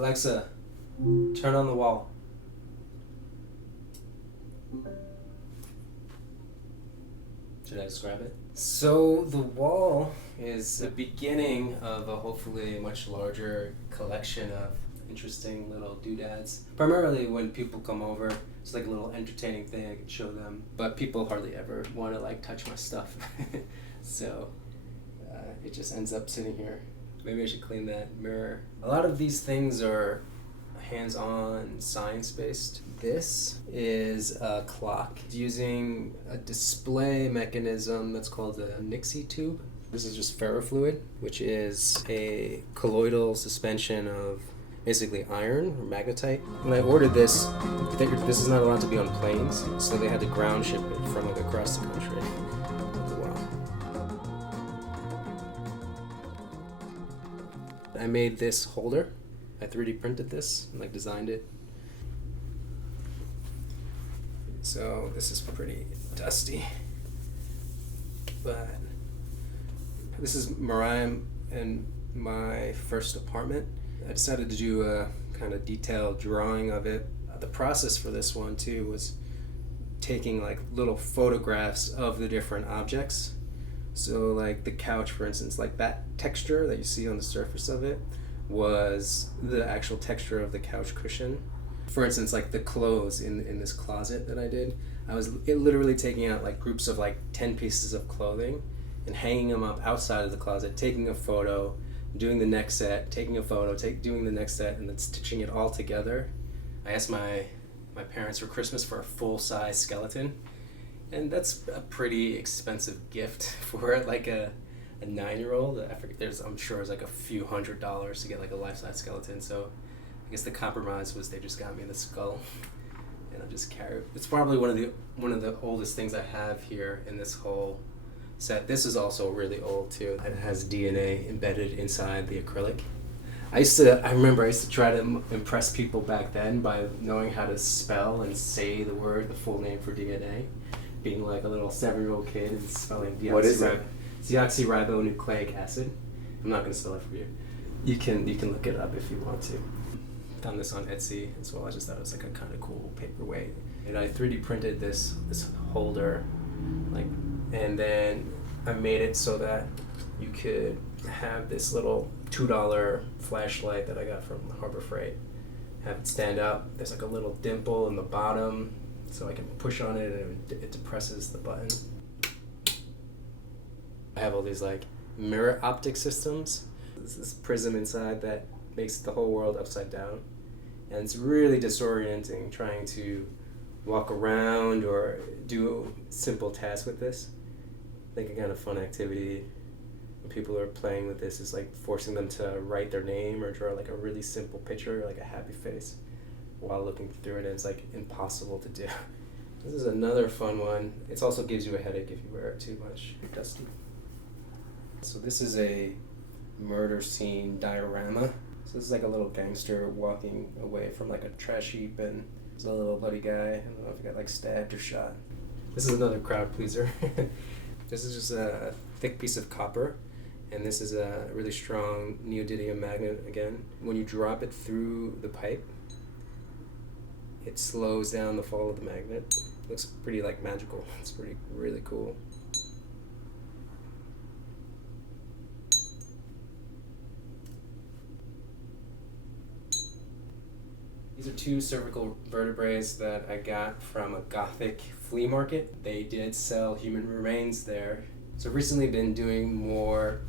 Alexa, turn on the wall. Should I describe it? So the wall is the beginning of a hopefully much larger collection of interesting little doodads. Primarily when people come over, it's like a little entertaining thing I can show them. But people hardly ever want to like touch my stuff. So it just ends up sitting here. Maybe I should clean that mirror. A lot of these things are hands-on, science-based. This is a clock using a display mechanism that's called a Nixie tube. This is just ferrofluid, which is a colloidal suspension of basically iron or magnetite. When I ordered this, I figured this is not allowed to be on planes, so they had to ground ship it from like across the country. Wow. I made this holder. I 3D printed this and like designed it. So this is pretty dusty, but this is Mariah and my first apartment. I decided to do a kind of detailed drawing of it. The process for this one too was taking like little photographs of the different objects. So like the couch, for instance, like that texture that you see on the surface of it was the actual texture of the couch cushion. For instance, like the clothes in this closet that I did, I was literally taking out like groups of like 10 pieces of clothing and hanging them up outside of the closet, taking a photo, doing the next set, taking a photo, doing the next set, and then stitching it all together. I asked my parents for Christmas for a full-size skeleton, and that's a pretty expensive gift for like a 9-year-old. I'm sure it's like a few $100s to get like a life-size skeleton. So I guess the compromise was they just got me the skull, and I'll just carry it. It's probably one of the oldest things I have here in this whole set. This is also really old too. It has DNA embedded inside the acrylic. I remember I used to try to impress people back then by knowing how to spell and say the full name for DNA. Being like a little 7-year-old kid and spelling deoxyribonucleic acid. I'm not going to spell it for you. You can look it up if you want to. Found this on Etsy as well. I just thought it was like a kind of cool paperweight. And I 3D printed this holder, and then I made it so that you could have this little $2 flashlight that I got from Harbor Freight. Have it stand up. There's like a little dimple in the bottom, so I can push on it and it depresses the button. I have all these like mirror optic systems. There's this prism inside that makes the whole world upside down. And it's really disorienting trying to walk around or do simple tasks with this. I think a kind of fun activity when people are playing with this is like forcing them to write their name or draw like a really simple picture, like a happy face, while looking through it, and it's like impossible to do. This is another fun one. It also gives you a headache if you wear it too much. You're dusty. So this is a murder scene diorama. So this is like a little gangster walking away from like a trash heap, and there's a little bloody guy. I don't know if he got like stabbed or shot. This is another crowd pleaser. This is just a thick piece of copper, and this is a really strong neodymium magnet again. When you drop it through the pipe, it slows down the fall of the magnet. It looks pretty like magical. It's really cool. These are 2 cervical vertebrae that I got from a Gothic flea market. They did sell human remains there. So I've recently been doing more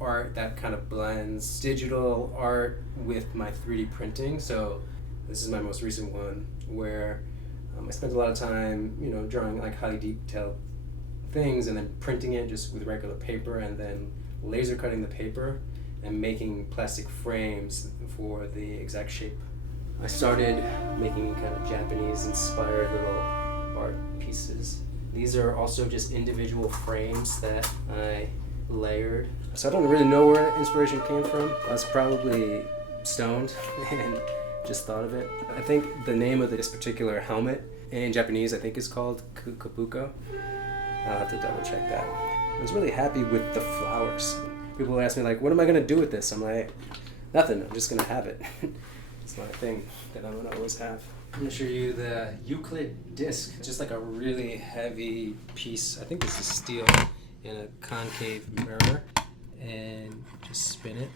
art that kind of blends digital art with my 3D printing. So this is my most recent one where I spent a lot of time, drawing like highly detailed things and then printing it just with regular paper and then laser cutting the paper and making plastic frames for the exact shape. I started making kind of Japanese-inspired little art pieces. These are also just individual frames that I layered. So I don't really know where that inspiration came from. I was probably stoned and just thought of it. I think the name of this particular helmet in Japanese, I think, is called kabuko. I'll have to double check that. I was really happy with the flowers. People ask me like, what am I gonna do with this? I'm like, Nothing, I'm just gonna have it. It's my thing that I'm gonna always have. I'm gonna show you the Euclid disc, just like a really heavy piece. I think this is steel in a concave mirror, and just spin it.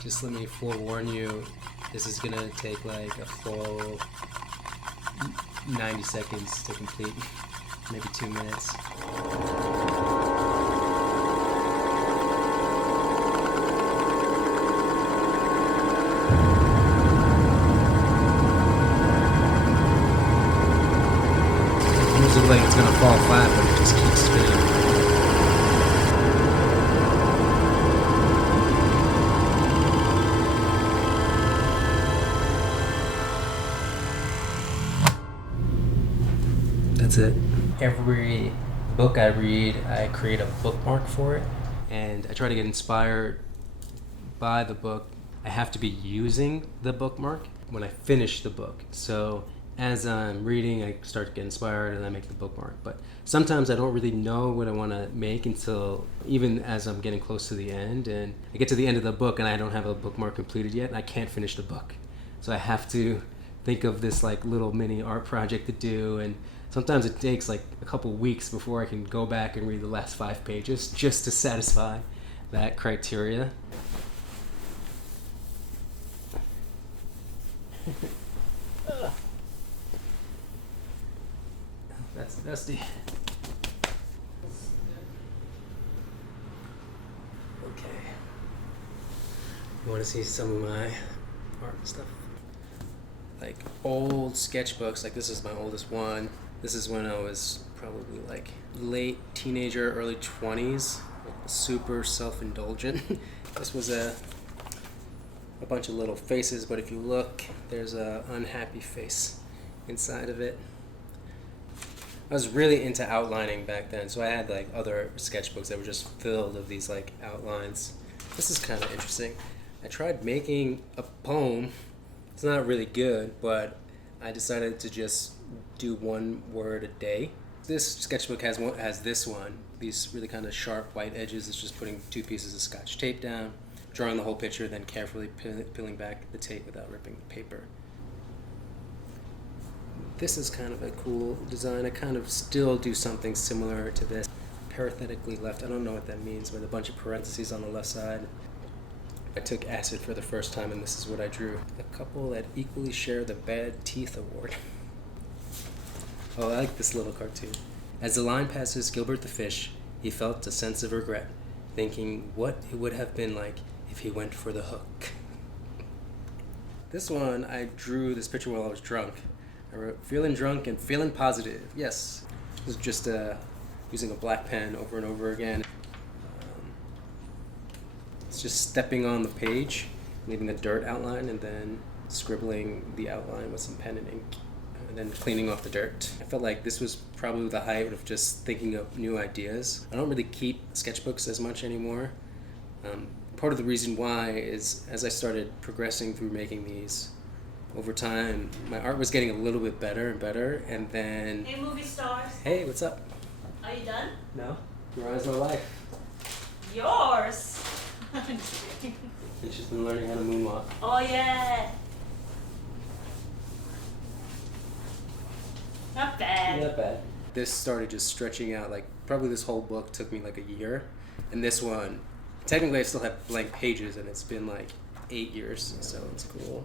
Just let me forewarn you, this is gonna take like a full 90 seconds to complete, maybe 2 minutes. It looks like it's gonna fall flat, but it just keeps spinning. That's it. Every book I read, I create a bookmark for it, and I try to get inspired by the book. I have to be using the bookmark when I finish the book. So as I'm reading, I start to get inspired and I make the bookmark. But sometimes I don't really know what I want to make until even as I'm getting close to the end, and I get to the end of the book and I don't have a bookmark completed yet, and I can't finish the book. So I have to think of this like little mini art project to do, and sometimes it takes like a couple weeks before I can go back and read the last 5 pages just to satisfy that criteria. That's dusty. Okay. You want to see some of my art stuff? Like old sketchbooks, like this is my oldest one. This is when I was probably like late teenager, early 20s, super self-indulgent. This was a bunch of little faces, but if you look, there's a unhappy face inside of it. I was really into outlining back then, so I had like other sketchbooks that were just filled of these like outlines. This is kind of interesting. I tried making a poem. It's not really good, but I decided to just do 1 word a day. This sketchbook has this one, these really kind of sharp white edges. It's just putting 2 pieces of Scotch tape down, drawing the whole picture, then carefully peeling back the tape without ripping the paper. This is kind of a cool design. I kind of still do something similar to this. Parenthetically left, I don't know what that means, with a bunch of parentheses on the left side. I took acid for the first time, and this is what I drew. A couple that equally share the bad teeth award. Oh, I like this little cartoon. As the line passes Gilbert the fish, he felt a sense of regret, thinking what it would have been like if he went for the hook. This one, I drew this picture while I was drunk. I wrote, feeling drunk and feeling positive. Yes. It was just using a black pen over and over again. It's just stepping on the page, leaving a dirt outline, and then scribbling the outline with some pen and ink, and then cleaning off the dirt. I felt like this was probably the height of just thinking of new ideas. I don't really keep sketchbooks as much anymore. Part of the reason why is as I started progressing through making these, over time, my art was getting a little bit better and better, and then... Hey, movie stars. Hey, what's up? Are you done? No. Your eyes, my life. Yours. I'm just kidding. She's just been learning how to moonwalk. Oh, yeah. Not bad. Not bad. This started just stretching out, like, probably this whole book took me like a year. And this one, technically I still have blank pages, and it's been like 8 years, so it's cool.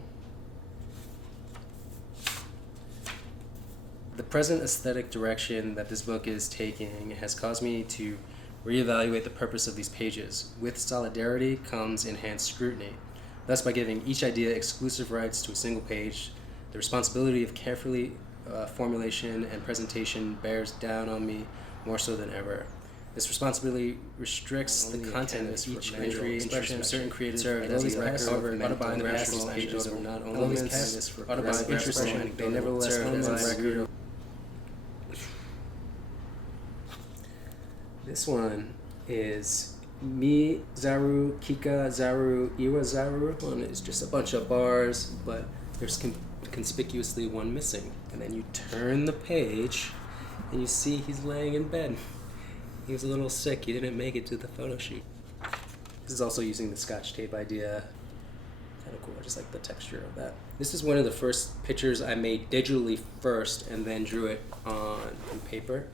The present aesthetic direction that this book is taking has caused me to reevaluate the purpose of these pages. With solidarity comes enhanced scrutiny. Thus, by giving each idea exclusive rights to a single page, the responsibility of carefully formulation and presentation bears down on me more so than ever. This responsibility restricts the content of each entry, expression of certain creative identities, however, autobiographical pages are not only this for autobiographical, they nevertheless record. This one is Mi Zaru Kika Zaru Iwa Zaru. One is just a bunch of bars, but there's conspicuously one missing. And then you turn the page, and you see he's laying in bed. He was a little sick. He didn't make it to the photo shoot. This is also using the Scotch tape idea. Kind of cool. I just like the texture of that. This is one of the first pictures I made digitally first and then drew it on paper.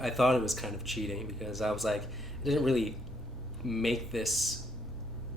I thought it was kind of cheating because I was like, I didn't really make this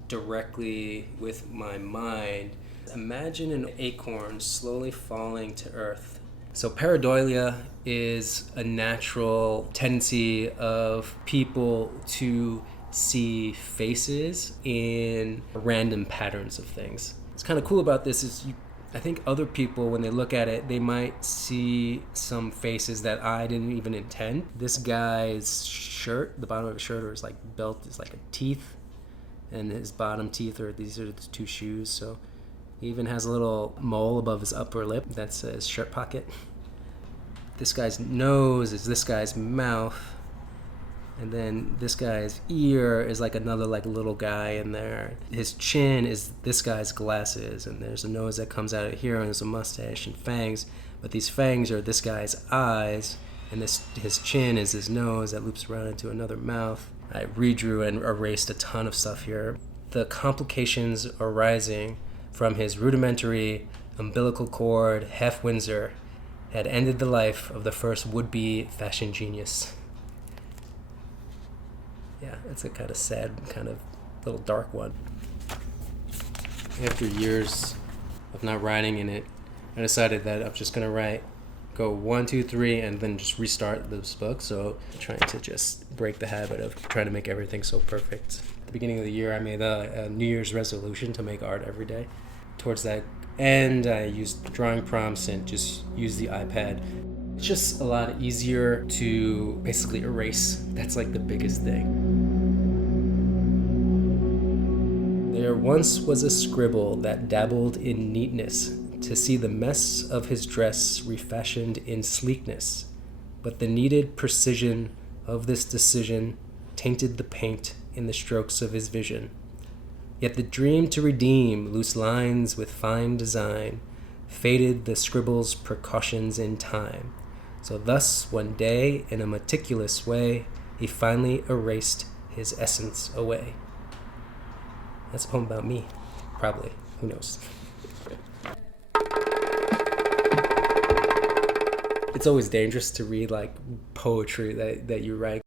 directly with my mind. Imagine an acorn slowly falling to earth. So pareidolia is a natural tendency of people to see faces in random patterns of things. What's kind of cool about this is I think other people, when they look at it, they might see some faces that I didn't even intend. This guy's shirt, the bottom of his shirt or his like belt is like a teeth, and his bottom teeth these are the two shoes. So he even has a little mole above his upper lip. That's his shirt pocket. This guy's nose is this guy's mouth. And then this guy's ear is like another like little guy in there. His chin is this guy's glasses, and there's a nose that comes out of here, and there's a mustache and fangs. But these fangs are this guy's eyes, and his chin is his nose that loops around into another mouth. I redrew and erased a ton of stuff here. The complications arising from his rudimentary umbilical cord Hef Windsor had ended the life of the first would-be fashion genius. Yeah, it's a kind of sad, kind of little dark one. After years of not writing in it, I decided that I'm just gonna go 1, 2, 3, and then just restart this book. So I'm trying to just break the habit of trying to make everything so perfect. At the beginning of the year, I made a New Year's resolution to make art every day. Towards that end, I used drawing prompts and just used the iPad. It's just a lot easier to basically erase. That's like the biggest thing. There once was a scribble that dabbled in neatness, to see the mess of his dress refashioned in sleekness. But the needed precision of this decision tainted the paint in the strokes of his vision. Yet the dream to redeem loose lines with fine design faded the scribble's precautions in time. So thus, one day, in a meticulous way, he finally erased his essence away. That's a poem about me. Probably. Who knows? It's always dangerous to read like poetry that you write,